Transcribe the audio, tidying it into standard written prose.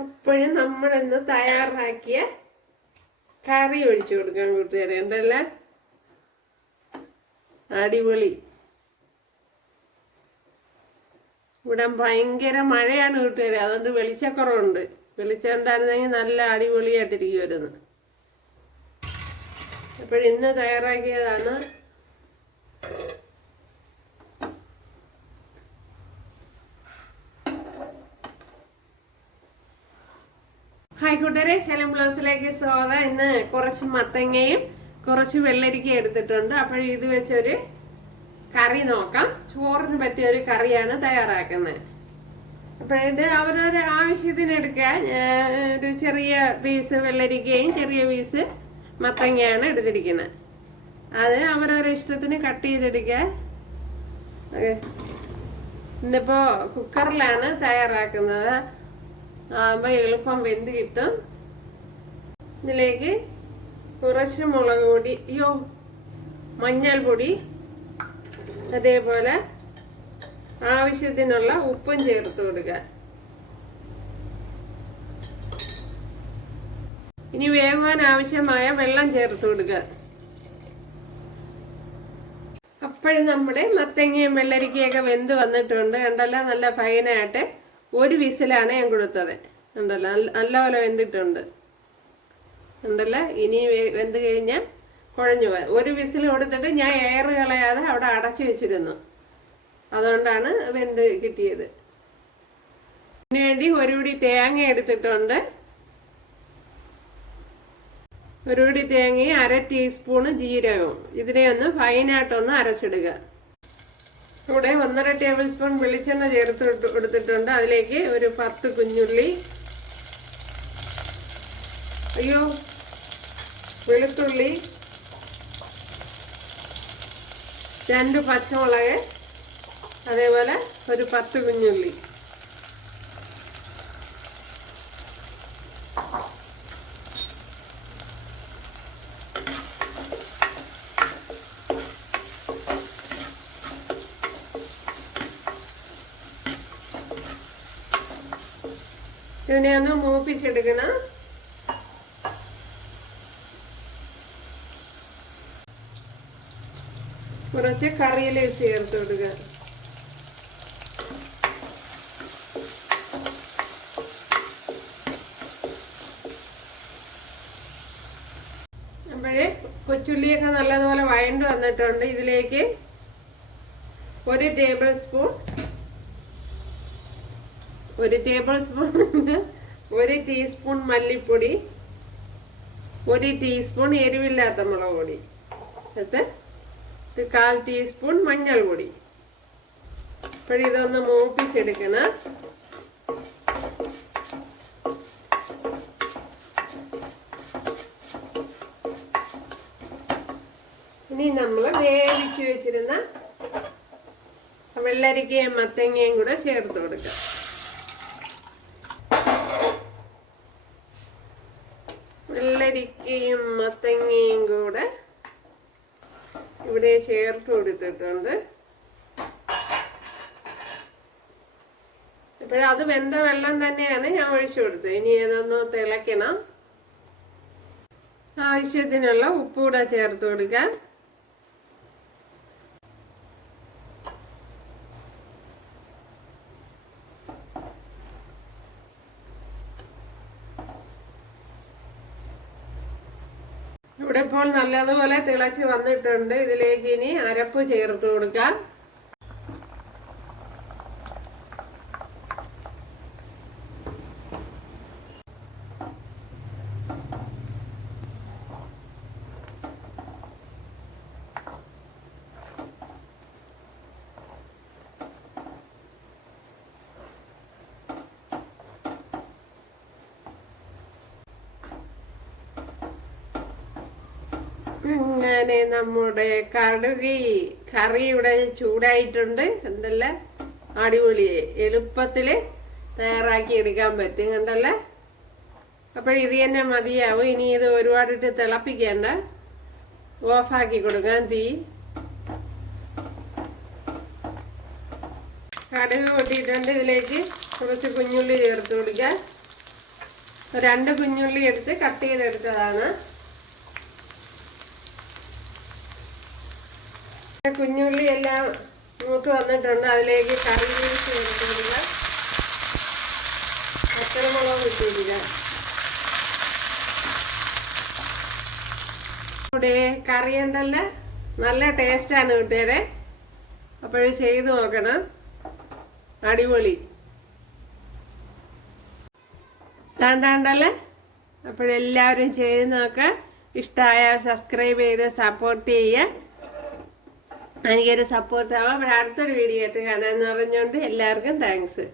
അപ്പോഴും നമ്മളിന്ന് തയ്യാറാക്കിയ കറി ഒഴിച്ചു കൊടുക്കാൻ കൂട്ടുകാരെ. ഉണ്ടല്ലേ, അടിപൊളി. ഇവിടെ ഭയങ്കര മഴയാണ് കൂട്ടുകാരെ, അതുകൊണ്ട് വെളിച്ചക്കുറവുണ്ട്. വെളിച്ചം ഉണ്ടായിരുന്നെങ്കിൽ നല്ല അടിപൊളിയായിട്ടിരിക്കുമായിരുന്നു. അപ്പോഴിന്ന് തയ്യാറാക്കിയതാണ് ഹായ് കൂട്ടുകാരെ, സെലം ബ്ലൗസിലേക്ക് സ്വാഗതം. ഇന്ന് കുറച്ച് മത്തങ്ങയും കുറച്ച് വെള്ളരിക്കയും എടുത്തിട്ടുണ്ട്. അപ്പോൾ ഇത് വെച്ചൊരു കറി നോക്കാം. ചോറിന് പറ്റിയ ഒരു കറിയാണ് തയ്യാറാക്കുന്നത്. അപ്പോഴിത് അവരവരുടെ ആവശ്യത്തിന് എടുക്കുക. ഒരു ചെറിയ പീസ് വെള്ളരിക്കയും ചെറിയ പീസ് മത്തങ്ങയാണ് എടുത്തിരിക്കുന്നത്. അത് അവരവരുടെ ഇഷ്ടത്തിന് കട്ട് ചെയ്തെടുക്കുക. ഇന്നിപ്പോ കുക്കറിലാണ് തയ്യാറാക്കുന്നത്. ആകുമ്പോൾ എളുപ്പം വെന്ത് കിട്ടും. ഇതിലേക്ക് കുറച്ച് മുളക് പൊടി, മഞ്ഞൾപ്പൊടി, അതേപോലെ ആവശ്യത്തിനുള്ള ഉപ്പും ചേർത്ത് കൊടുക്കുക. ഇനി വേകുവാൻ ആവശ്യമായ വെള്ളം ചേർത്ത് കൊടുക്കുക. അപ്പോഴും നമ്മുടെ മത്തങ്ങയും വെള്ളരിക്കയൊക്കെ വെന്ത് വന്നിട്ടുണ്ട്. കണ്ടല്ലോ, നല്ല ഫൈനായിട്ട് ഒരു വിസിലാണ് ഞാൻ കൊടുത്തത്. ഉണ്ടല്ലോ, നല്ലപോലെ വെന്തിട്ടുണ്ട്. ഉണ്ടല്ലോ, ഇനി വെന്ത് കഴിഞ്ഞാൽ കുഴഞ്ഞു പോയി. ഒരു വിസിൽ കൊടുത്തിട്ട് ഞാൻ എയർ കളയാതെ അവിടെ അടച്ചു വെച്ചിരുന്നു. അതുകൊണ്ടാണ് വെന്ത് കിട്ടിയത്. ഇതിനു വേണ്ടി ഒരു പിടി തേങ്ങ എടുത്തിട്ടുണ്ട്. ഒരു പിടി തേങ്ങയും 1/2 ടീസ്പൂണ് ജീരകവും. ഇതിനെ ഒന്ന് ഫൈനായിട്ടൊന്ന് അരച്ചിടുക. ഇവിടെ 1.5 ടേബിൾ സ്പൂൺ വെളിച്ചെണ്ണ ചേർത്ത് കൊടുത്തിട്ടുണ്ട്. അതിലേക്ക് ഒരു 10 കുഞ്ഞുള്ളി, വെളുത്തുള്ളി, 2 പച്ചമുളക്, അതേപോലെ ഒരു 10 കുഞ്ഞുള്ളി. ഇതിനെ ഒന്ന് മൂപ്പിച്ചെടുക്കണം. കുറച്ച് കറി ലീവ്സ് ചേർത്ത് കൊടുക്കുക. അപ്പോഴേ കൊച്ചുള്ളിയൊക്കെ നല്ലതുപോലെ വഴണ്ട് വന്നിട്ടുണ്ട്. ഇതിലേക്ക് 1 ടേബിൾ സ്പൂൺ 1 ടീസ്പൂൺ മല്ലിപ്പൊടി, 1 ടീസ്പൂൺ എരിവില്ലാത്ത മുളക് പൊടി, 1/4 ടീസ്പൂൺ മഞ്ഞൾപ്പൊടി. അപ്പോഴിതൊന്ന് മൂപ്പിച്ചെടുക്കണം. ഇനി നമ്മൾ വേവിച്ച് വെച്ചിരുന്ന വെള്ളരിക്കയും മത്തങ്ങയും കൂടെ ചേർത്ത് കൊടുക്കാം. വെള്ളരിക്കയും മത്തങ്ങയും കൂടെ ഇവിടെ ചേർത്ത് കൊടുത്തിട്ടുണ്ട്. ഇപ്പോഴത് വെന്ത വെള്ളം തന്നെയാണ് ഞാൻ ഒഴിച്ചു കൊടുത്തത്. ഇനി ഇതൊന്ന് തിളയ്ക്കണം. ആവശ്യത്തിനുള്ള ഉപ്പ് കൂടെ ചേർത്ത് കൊടുക്കാം. ഇവിടെ ഇപ്പോൾ നല്ലതുപോലെ തിളച്ച് വന്നിട്ടുണ്ട്. ഇതിലേക്ക് ഇനി അരപ്പ് ചേർത്ത് കൊടുക്കാം. അങ്ങനെ നമ്മുടെ കറി ഇവിടെ ചൂടായിട്ടുണ്ട്. എന്തല്ല അടിപൊളി, എളുപ്പത്തില് തയ്യാറാക്കി എടുക്കാൻ പറ്റും. കണ്ടല്ലേ, അപ്പോഴിത് തന്നെ മതിയാവും. ഇനി ഇത് ഒരുപാടിട്ട് തിളപ്പിക്കേണ്ട, ഓഫാക്കി കൊടുക്കാം തീ. കടുക് പൊട്ടിയിട്ടുണ്ട്. ഇതിലേക്ക് കുറച്ച് കുഞ്ഞുള്ളി ചേർത്ത് കൊടുക്കാം. 2 കുഞ്ഞുള്ളി എടുത്ത് കട്ട് ചെയ്തെടുത്തതാണ്. കുഞ്ഞുള്ളി എല്ലാം മൂത്ത് വന്നിട്ടുണ്ട്. അതിലേക്ക് കറി ലീവ്സ് ഇട്ടിരിക്കുക, പച്ചമുളക് ഇട്ടിരിക്കുക. ഇവിടെ കറി ഉണ്ടല്ലോ, നല്ല ടേസ്റ്റാണ് കിട്ടിയത്. അപ്പോഴും ചെയ്ത് നോക്കണം, അടിപൊളി. കണ്ടല്ലേ? അപ്പോഴെല്ലാവരും ചെയ്ത് നോക്കാം. ഇഷ്ടമായാൽ സബ്സ്ക്രൈബ് ചെയ്ത് സപ്പോർട്ട് ചെയ്യുക. എനിക്കൊരു സപ്പോർട്ട് ആവാം. അടുത്തൊരു വീഡിയോ ആയിട്ട് കാണാമെന്ന് പറഞ്ഞുകൊണ്ട് എല്ലാവർക്കും താങ്ക്സ്.